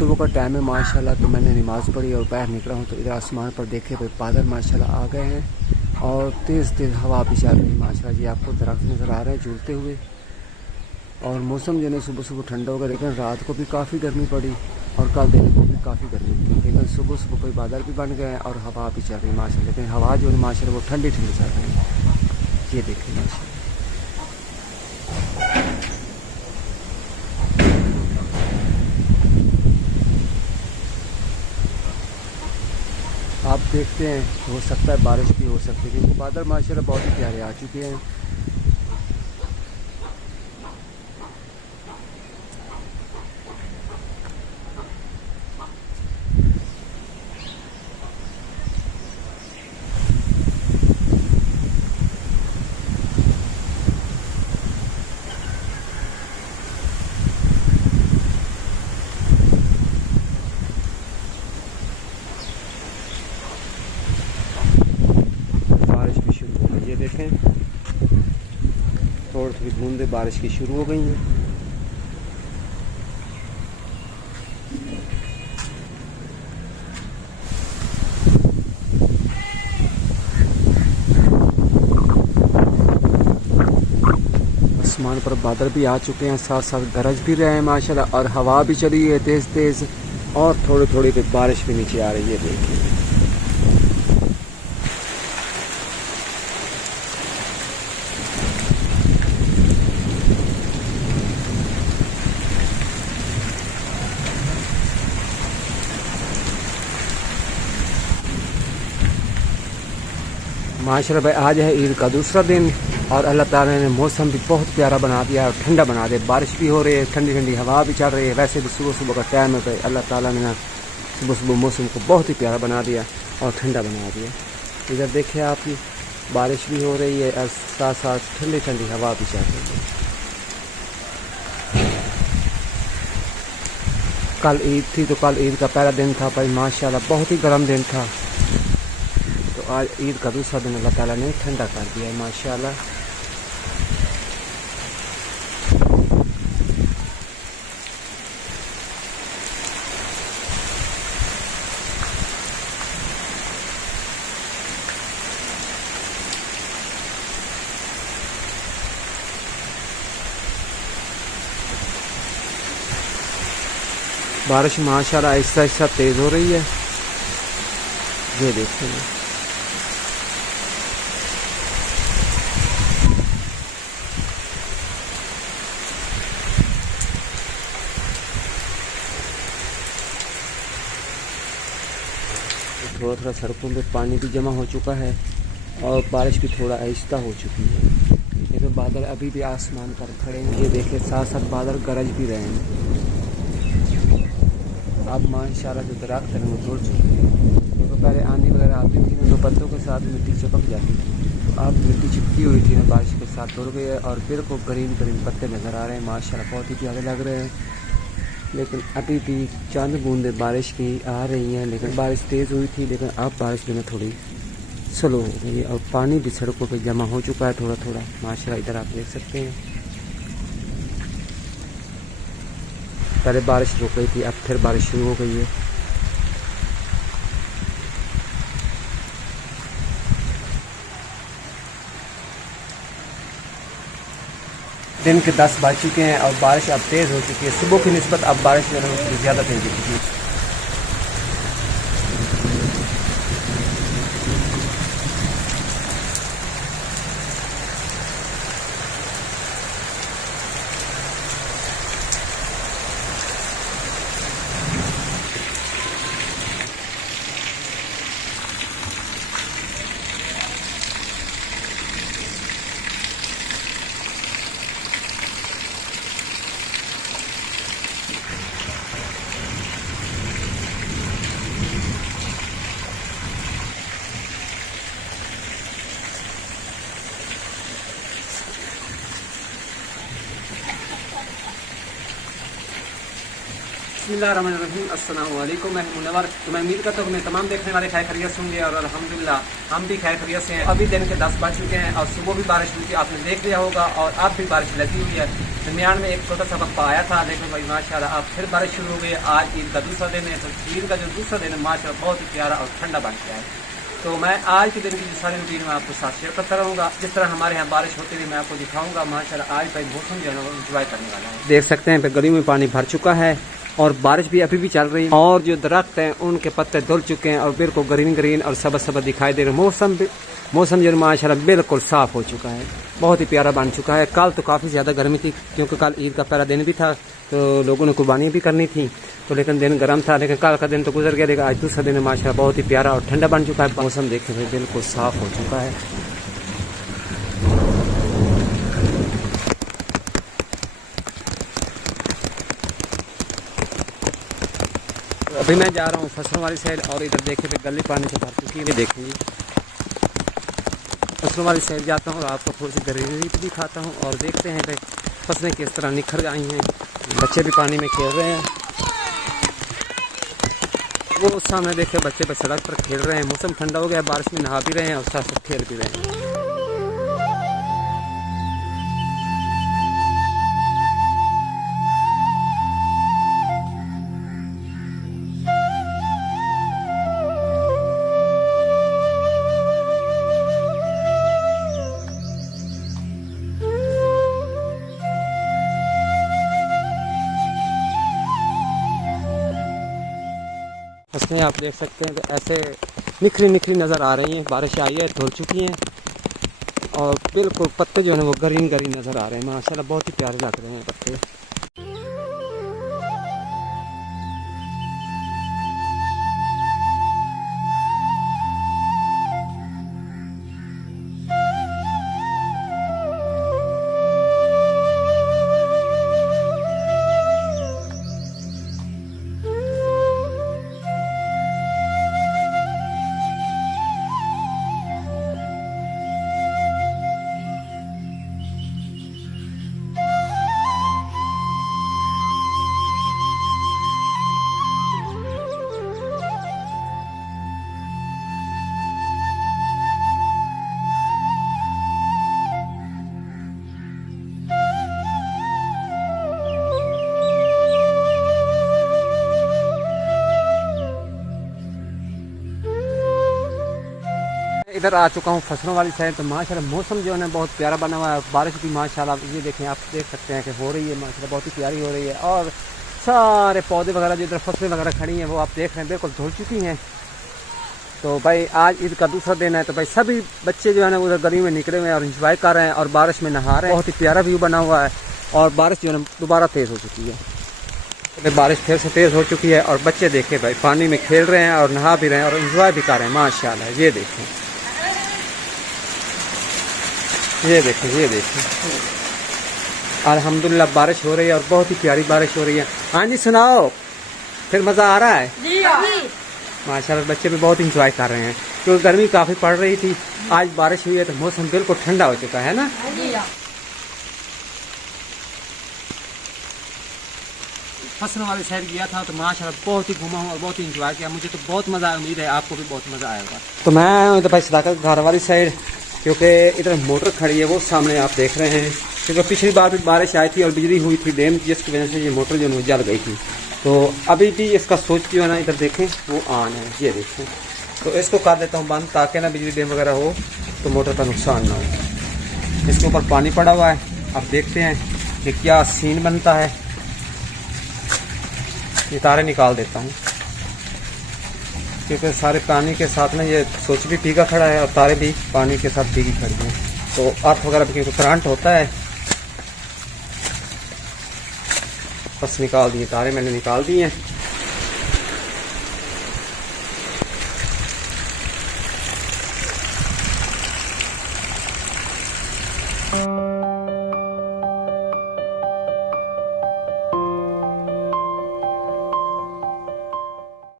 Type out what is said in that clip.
सुबह का टाइम है माशाल्लाह, तो मैंने नमाज़ पढ़ी और बाहर निकला हूँ तो इधर आसमान पर देखे भाई बादल माशाल्लाह आ गए हैं और तेज़ तेज़ हवा भी चल रही है माशाल्लाह जी। आपको दरख्त नज़र आ रहे हैं झूलते हुए और मौसम जो है सुबह सुबह ठंडा होगा, लेकिन रात को भी काफ़ी गर्मी पड़ी और कल दिन को भी काफ़ी गर्मी थी, लेकिन सुबह सुबह कोई बादल भी बन गए हैं और हवा भी चल रही है माशाल्लाह। लेकिन हवा जो है माशाल्लाह वो ठंडी ठंडी चल रही है, ये देखिए माशाल्लाह। आप देखते हैं हो सकता है बारिश भी हो सकती है, क्योंकि बादल माशाल्लाह बहुत ही प्यारे आ चुके हैं। ये देखें थोड़ी थोड़ी बूंदें बारिश की शुरू हो गई हैं। आसमान पर बादल भी आ चुके हैं, साथ साथ गरज भी रहे हैं माशाल्लाह और हवा भी चली है तेज़ तेज़ और थोड़ी थोड़ी बारिश भी नीचे आ रही है। देखिए माशाल्लाह भाई आज है ईद का दूसरा दिन और अल्लाह ताला ने मौसम भी बहुत प्यारा बना दिया और ठंडा बना दिया। बारिश भी हो रही है, ठंडी ठंडी हवा भी चल रही है। वैसे भी सुबह सुबह का टाइम है भाई, अल्लाह ताला ने ना सुबह सुबह मौसम को बहुत ही प्यारा बना दिया और ठंडा बना दिया। इधर देखिए आपकी बारिश भी हो रही है और साथ साथ ठंडी ठंडी हवा भी चल रही है। कल ईद थी तो कल ईद का पहला दिन था भाई माशाल्लाह, बहुत ही गर्म दिन था। तो आज ईद का दूसरा दिन अल्लाह ताला ने ठंडा कर दिया है माशाल्लाह। बारिश माशाल्लाह आहिस्ता आहिस्ता तेज़ हो रही है, ये देखिए। थोड़ा थोड़ा सड़कों पे पानी भी जमा हो चुका है और बारिश भी थोड़ा आहिस्ता हो चुकी है। लेकिन बादल अभी भी आसमान पर खड़े हैं, ये देखिए साथ साथ बादल गरज भी रहे हैं। अब माशाल्लाह जो दरख्त है वो तोड़ चुके हैं, क्योंकि पहले आंधी वगैरह आती थी ना तो पत्तों के साथ मिट्टी चिपक जाती थी, तो अब मिट्टी चिपकी हुई थी ना बारिश के साथ तोड़ गई है और बिल्कुल ग्रीन ग्रीन पत्ते नज़र आ रहे हैं माशाल्लाह, बहुत ही प्यारे लग रहे हैं। लेकिन अभी भी चंद बूंदें बारिश की आ रही हैं, लेकिन बारिश तेज़ हुई थी लेकिन अब बारिश जो है थोड़ी स्लो हो गई है और पानी भी सड़कों पर जमा हो चुका है थोड़ा थोड़ा माशाल्लाह। इधर आप देख सकते हैं पहले बारिश रुक गई थी, अब फिर बारिश शुरू हो गई है। दिन के 10 बज चुके हैं और बारिश अब तेज़ हो चुकी है। सुबह की निस्बत अब बारिश जो है ज़्यादा तेज़ हो चुकी है। बिस्मिल्लाहिर्रहमानिर्रहीम, अस्सलाम वालेकुम। मैं मुनव्वर। तो मैं उम्मीद करता हूँ मैं तमाम देखने वाले खैर खैरियत से होंगे और अल्हम्दुलिल्लाह हम भी खैर खैरियत से हैं। अभी दिन के 10 बज चुके हैं और सुबह भी बारिश हुई थी, आपने देख लिया होगा, और अब भी बारिश लगी हुई है। दरमियान में एक छोटा सा वक्फा आया था, लेकिन भाई माशाल्लाह अब फिर बारिश शुरू हो गई। आज ईद का दूसरा दिन है, तो ईद का जो दूसरा दिन है माशाल्लाह बहुत ही प्यारा और ठंडा बन गया है। तो मैं आज के दिन की जो सारी रूटीन में आपको साथ शेयर करता रहूँगा। जिस तरह हमारे यहाँ बारिश होती हुई मैं आपको दिखाऊंगा। माशाल्लाह आज भाई मौसम जो है वो इंजॉय करने वाला है। देख सकते हैं गली में पानी भर चुका है और बारिश भी अभी भी चल रही है और जो दरख्त हैं उनके पत्ते धुल चुके हैं और बिल्कुल ग्रीन ग्रीन और सबज सबज दिखाई दे रहे हैं। मौसम जो माशाल्लाह बिल्कुल साफ हो चुका है, बहुत ही प्यारा बन चुका है। कल तो काफ़ी ज़्यादा गर्मी थी क्योंकि कल ईद का पहला दिन भी था, तो लोगों ने कुर्बानी भी करनी थी, तो लेकिन दिन गर्म था। लेकिन कल का दिन तो गुजर गया, लेकिन आज दूसरा दिन माशाल्लाह बहुत ही प्यारा और ठंडा बन चुका है। मौसम देखें भाई बिल्कुल साफ हो चुका है। अभी मैं जा रहा हूँ फसलों वाली साइड और इधर देखे तो गली पानी से भर चुकी है। देखेंगे फसलों वाली साइड जाता हूँ और आपको थोड़ी सी ग्रीनरी भी दिखाता हूँ और देखते हैं भाई फसलें किस तरह निखर आई हैं। बच्चे भी पानी में खेल रहे हैं, वो उस सामने देखे बच्चे पर सड़क पर खेल रहे हैं। मौसम ठंडा हो गया, बारिश में नहा भी रहे हैं और साथ साथ खेल भी रहे हैं। फसलें आप देख सकते हैं तो ऐसे निखरी निखरी नज़र आ रही हैं। बारिश आई है, धुल चुकी हैं और बिल्कुल पत्ते जो है वो ग्रीन ग्रीन नज़र आ रहे हैं। माशाल्लाह बहुत ही प्यारे लग रहे हैं पत्ते। इधर आ चुका हूँ फसलों वाली साइड, तो माशाल्लाह मौसम जो है ना बहुत प्यारा बना हुआ है। बारिश भी माशाल्लाह ये देखें, आप देख सकते हैं कि हो रही है माशाल्लाह, बहुत ही प्यारी हो रही है। और सारे पौधे वगैरह जो इधर फसलें वगैरह खड़ी हैं वो आप देख रहे हैं बिल्कुल धुल चुकी हैं। तो भाई आज ईद का दूसरा दिन है, तो भाई सभी बच्चे जो है ना उधर गली में निकले हुए हैं और इंजॉय कर रहे हैं और बारिश में नहा रहे हैं। बहुत ही प्यारा व्यू बना हुआ है और बारिश जो है ना दोबारा तेज़ हो चुकी है। तो बारिश फिर से तेज़ हो चुकी है और बच्चे देखे भाई पानी में खेल रहे हैं और नहा भी रहे हैं और इंजॉय भी कर रहे हैं माशाल्लाह। ये देखें, ये देखें, ये देखें, अल्हम्दुलिल्लाह बारिश हो रही है और बहुत ही प्यारी बारिश हो रही है। हाँ जी सुनाओ, फिर मज़ा आ रहा है? जी माशाल्लाह बच्चे भी बहुत इंजॉय कर रहे हैं क्योंकि गर्मी काफ़ी पड़ रही थी। आज बारिश हुई है तो मौसम बिल्कुल ठंडा हो चुका है ना। फसलों वाली साइड गया था तो माशाल्लाह बहुत ही घूमा हूँ और बहुत ही इंजॉय किया। मुझे तो बहुत मज़ा आया, उम्मीद है आपको भी बहुत मज़ा आएगा। तो मैं तो भाई सदाकत घर वाली साइड, क्योंकि इधर मोटर खड़ी है वो सामने आप देख रहे हैं, क्योंकि पिछली बार भी बारिश आई थी और बिजली हुई थी डैम, जिसकी वजह से ये मोटर जो है जल गई थी। तो अभी भी इसका स्विच जो है ना इधर देखें वो ऑन है, ये देखें। तो इसको कर देता हूँ बंद ताकि ना बिजली डैम वगैरह हो तो मोटर का नुकसान ना हो। इसके ऊपर पानी पड़ा हुआ है, अब देखते हैं कि क्या सीन बनता है। ये तारे निकाल देता हूँ क्योंकि सारे पानी के साथ में ये स्विच भी भीगा खड़ा है और तारे भी पानी के साथ भीगी खड़ी हैं। तो अर्थ वगैरह क्योंकि करंट होता है, बस निकाल दिए तारे, मैंने निकाल दिए हैं।